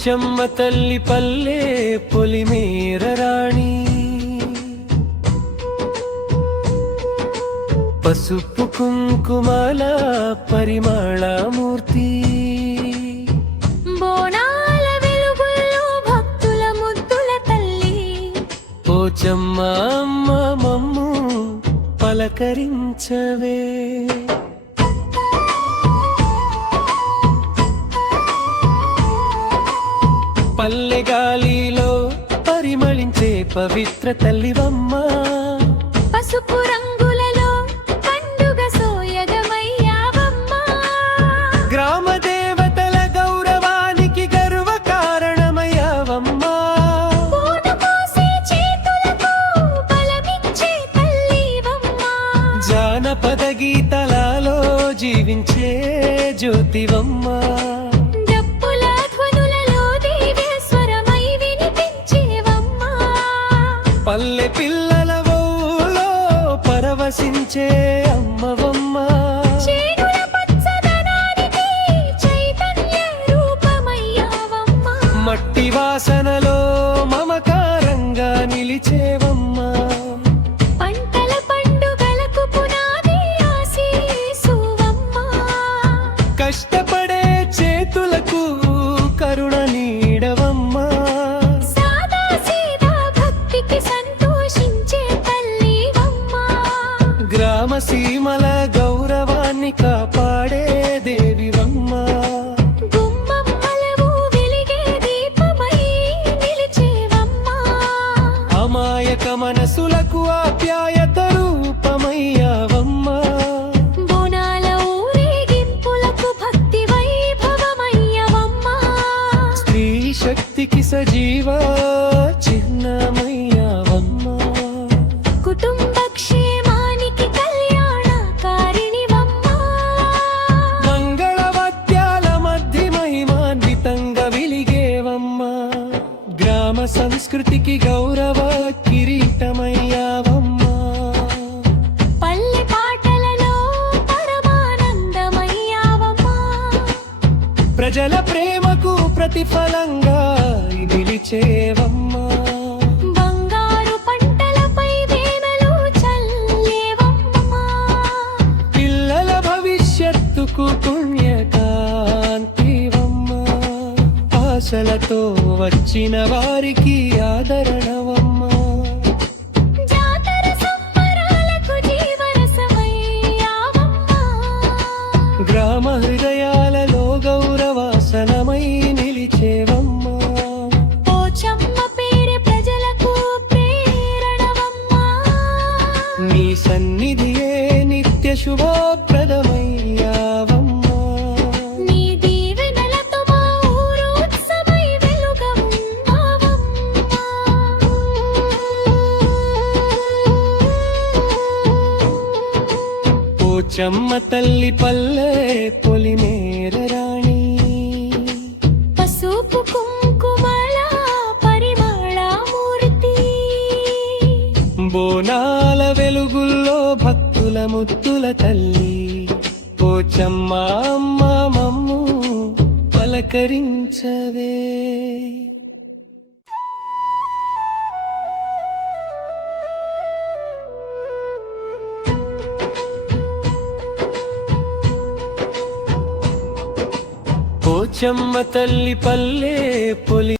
పోచమ్మ తల్లి పల్లె పొలిమేర రాణి, పసుపు కుంకుమల పరిమళమూర్తి, బోనాల వెలుగుల్లో భక్తుల ముద్దుల తల్లి, పోచమ్మ అమ్మ మమ్ము పలకరించవే. పల్లె గాలిలో పరిమళించే పవిత్ర తల్లివమ్మ, పసుపు రంగులలో పండుగ సోయగమయ్యావమ్మ, గ్రామ దేవతల గౌరవానికి గర్వ కారణమయ్యావమ్మ, పూను పోసే చేతులకు బలమిచ్చే తల్లివమ్మ, జానపద గీతలలో జీవించే జ్యోతివమ్మ, పల్లె పిల్లల ఊళ్ళో పరవశించే అమ్మవమ్మ, చేనుల పచ్చదనానికి చైతన్య రూపమయ్యావమ్మ, మట్టి వాసనలో మమకారంగా నిలిచేవమ్మ, పంటల పండుగలకు పునాది ఆశీసువమ్మ, కష్టపడే చేతులకు కరుణ నీడవమ్మ, గ్రామ సీమల గౌరవాన్ని కాపాడే దేవివమ్మ, గుమ్మమ్మలవు వెలిగే దీపమై నిలిచేవమ్మ, అమాయక మనసులకు ఆప్యాయత రూపమయ్యావమ్మ, బోనాల ఊరేగింపులకు భక్తి వైభవమయ్యవమ్మ, స్త్రీ శక్తికి సజీవ చిహ్నమయ్యావమ్మ, కుటుంబ క్షేమానికి కళ్యాణకారిణివమ్మ, మంగళవాద్యాల మధ్య మహిమాన్వితంగా వెలిగేవమ్మ, గ్రామ సంస్కృతికి గౌరవ కిరీటమయ్యావమ్మ, పల్లె పాటలలో పరమానందమయ్యావమ్మ, ప్రజల ప్రేమకు ప్రతిఫలంగా నిలిచేవమ్మ, బంగారు పంటలపై వేనలు చల్లేవమ్మ, పిల్లల భవిష్యత్తుకు పుణ్యకాంతివమ్మ, ఆశలతో వచ్చిన వారికి ఆదరణవమ్మ, జాతర సంబరాలకు జీవరసమయ్యావమ్మ, గ్రామ హృదయాలలో గౌరవాసనమై నిలిచేవమ్మ, పోచమ్మ పేరు ప్రజలకు ప్రేరణవమ్మ, నీ సన్నిధియే నిత్య శుభప్రదమయ్యావమ్మ, నీ దీవెనలతో మా ఊరు ఉత్సవై వెలుగమ్మావమ్మ, పోచమ్మ తల్లి పల్లె పొలిమేర రాణి, పసుపు కుంకుమల పరిమళమూర్తి, బోనాల వెలుగుల్లో భక్తుల ముద్దుల తల్లి, పోచమ్మ అమ్మ మమ్ము పలకరించవే. పోచమ్మ తల్లి పల్లె పొలి